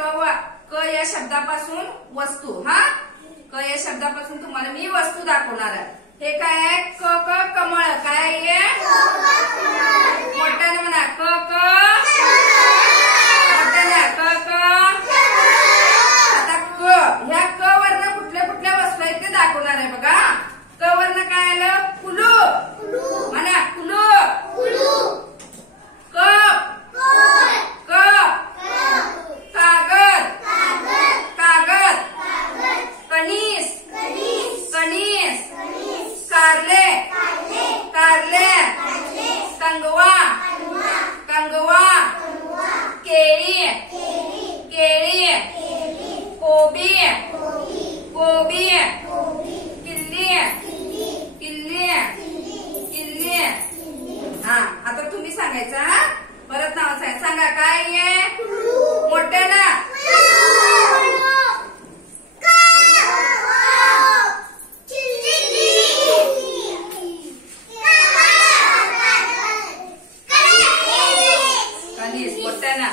क या शब्दापासून वस्तू। हा, क या शब्दापासून तुम्हाला मी वस्तू दाखवणार आहे। हे काय आहे? क क कमळ। काय आहे? मोठ्याने म्हणा, क क मोठ्याने, क क। आता क ह्या क वरनं कुठल्या कुठल्या वस्तू आहेत ते दाखवणार आहे बघा। क वरनं काय आलं? कुलू म्हणा, कुलू। कप कप, कागद कागद, कणीस कणीस, कारले कारले, कंगवा कंगवा, केळी केळी, कोबी कोबी, किल्ली किल्ली किल्ली। हा, आता तुम्ही सांगायचं। हा, परत नाव सांगा। काय आहे? मोठ्याला कणीस, मोठ्याला